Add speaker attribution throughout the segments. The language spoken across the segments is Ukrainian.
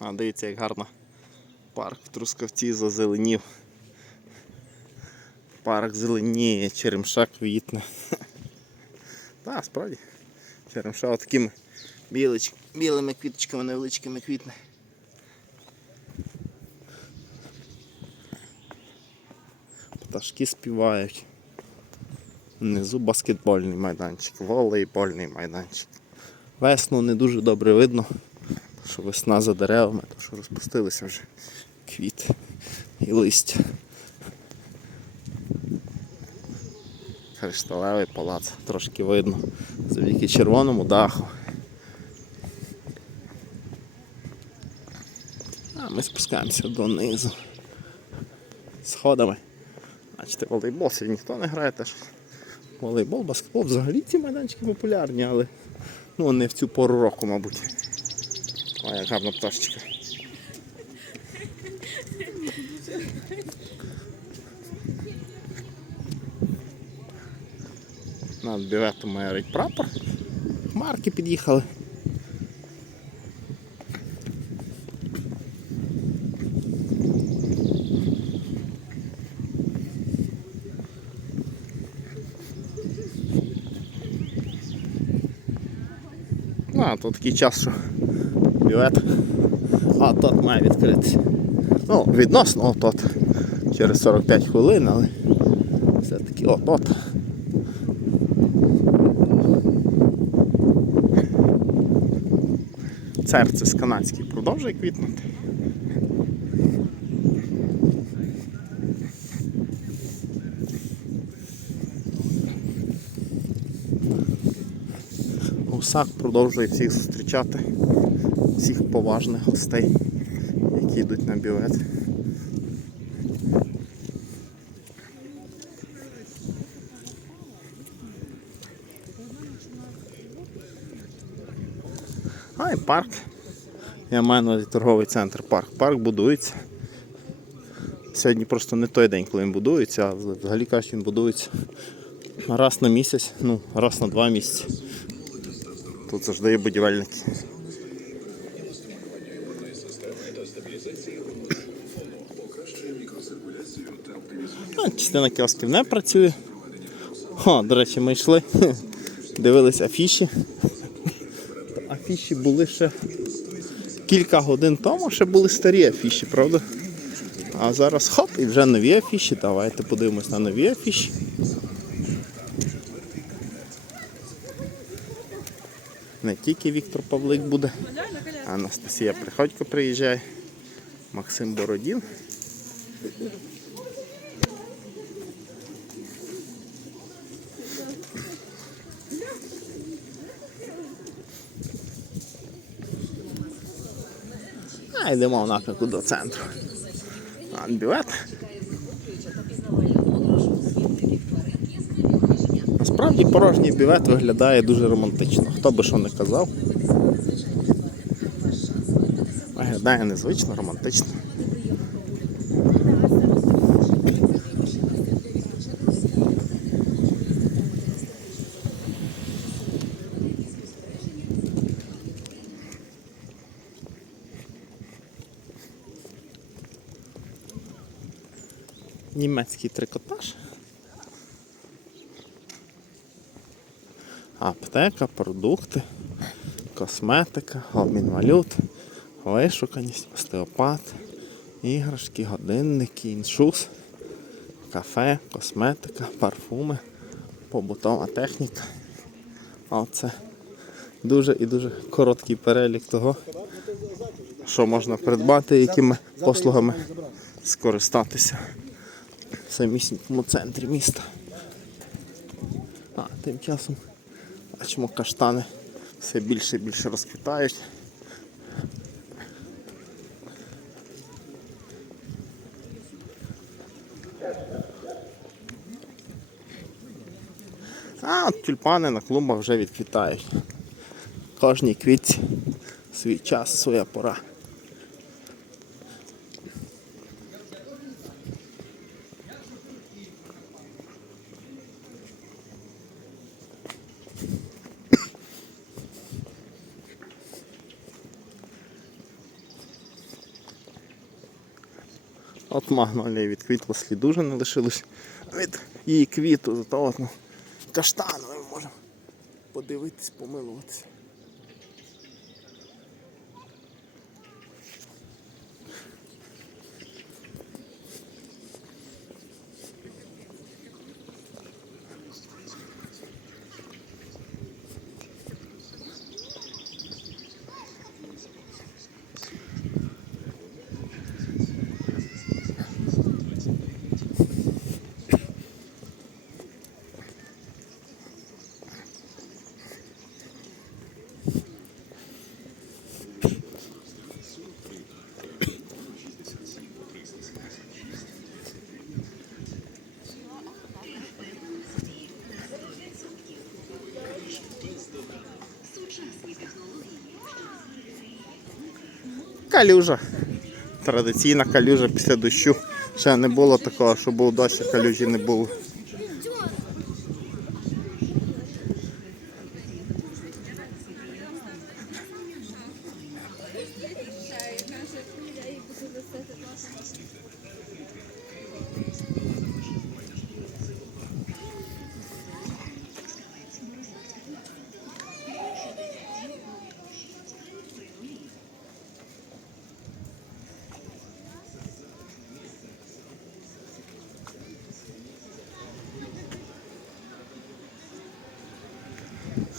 Speaker 1: А дивіться, як гарно парк Трускавці зазеленів. Парк зеленіє, черемша квітне. Так, справді. Черемша такими білич, білими квіточками невеличкими квітне. Пташки співають. Внизу баскетбольний майданчик, волейбольний майданчик. Весну не дуже добре видно, що весна за деревами, то що розпустилися вже квіти і листя. Кришталевий палац трошки видно завдяки червоному даху. А ми спускаємося донизу. Сходами. Бачите, волейбол сьогодні ніхто не грає теж. Волейбол, баскетбол, взагалі ці майданчики популярні, але ну, не в цю пору року, мабуть. Ой, як гарна пташечка. Над бюветом майорить прапор. Марки під'їхали. А то такий час, що бювет. А тот має відкритися. Ну, відносно отот. Через 45 хвилин, але все-таки от-от. Церцис канадський продовжує квітнути. Гусак продовжує всіх зустрічати, всіх поважних гостей, які йдуть на бювет. А і парк. Я маю на торговий центр парк. Парк будується. Сьогодні просто не той день, коли він будується, а взагалі кажуть, він будується раз на місяць, ну, раз на два місяці. Тут завжди є будівельники. Частина кіосків не працює. О, до речі, ми йшли, дивились афіші. Афіші були ще кілька годин тому, ще були старі афіші, правда? А зараз хоп, і вже нові афіші. Давайте подивимось на нові афіші. Не тільки Віктор Павлик буде, а Анастасія Приходько приїжджає, Максим Бородін. А йдемо в напрямку до центру. Анбювет. Насправді порожній бювет виглядає дуже романтично. Хто би що не казав. Виглядає незвично, романтично. Німецький трикотаж. Аптека, продукти, косметика, обмін валют, вишуканість, остеопат, іграшки, годинники, іншус, кафе, косметика, парфуми, побутова техніка. А Оце дуже і дуже короткий перелік того, що можна придбати, якими послугами скористатися в самісінькому центрі міста. А тим часом бачимо каштани все більше і більше розквітають. А тюльпани на клумбах вже відквітають. Кожній квітці свій час, своя пора. От магнолія відквітла, сліду вже не лишилось від її квіту, зато ну, каштановим можемо подивитись, помилуватися. Калюжа. Традиційна калюжа після дощу. Ще не було такого, що був дощ, а калюжі не було.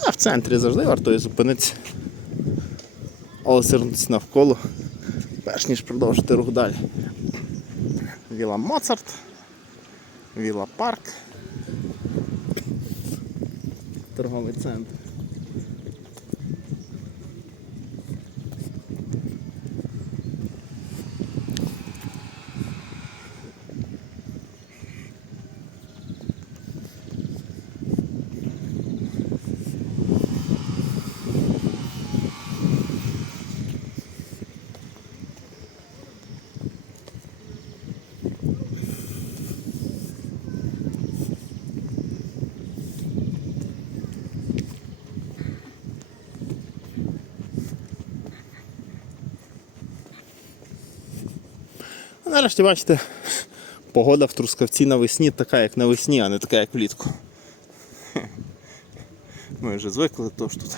Speaker 1: А в центрі завжди варто зупинитися. Озирнутися навколо, перш ніж продовжити рух далі. Віла Моцарт, Віла Парк. Торговий центр. Нарешті бачите, погода в Трускавці навесні така, як навесні, а не така, як влітку. Ми вже звикли, то ж тут.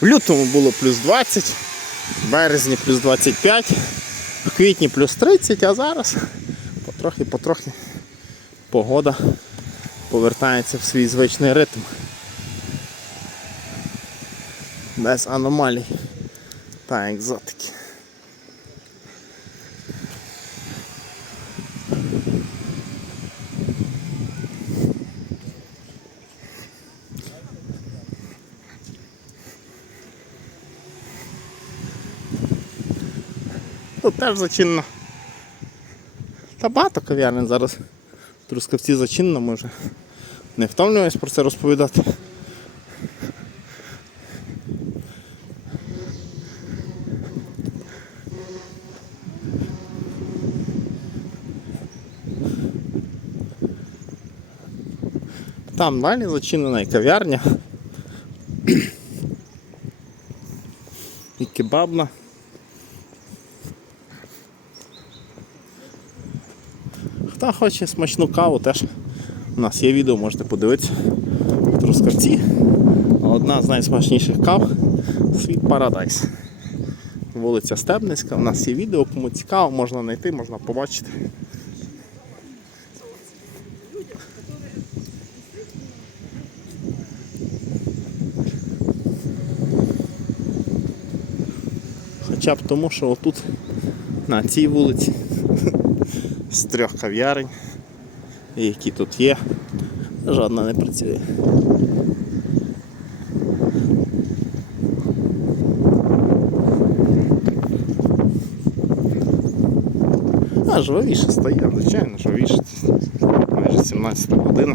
Speaker 1: В лютому було плюс 20, в березні плюс 25, в квітні плюс 30, а зараз потрохи-потрохи погода повертається в свій звичний ритм. Без аномалій та екзотики. Тут теж зачинено. Та багато кав'ярень зараз. Трускавці зачинено, може. Не втомлююсь про це розповідати. Там далі зачинена і кав'ярня. І кебабна. Хто хоче смачну каву, теж у нас є відео, можете подивитися в Трускавці. Одна з найсмачніших кав Світ Paradise. Вулиця Стебницька. У нас є відео, кому цікаво, можна знайти, можна побачити. Хоча б тому, що отут на цій вулиці з трьох кав'ярень, які тут є, жодна не працює. А, живовіше стає, звичайно, живовіше. Майже 17 година.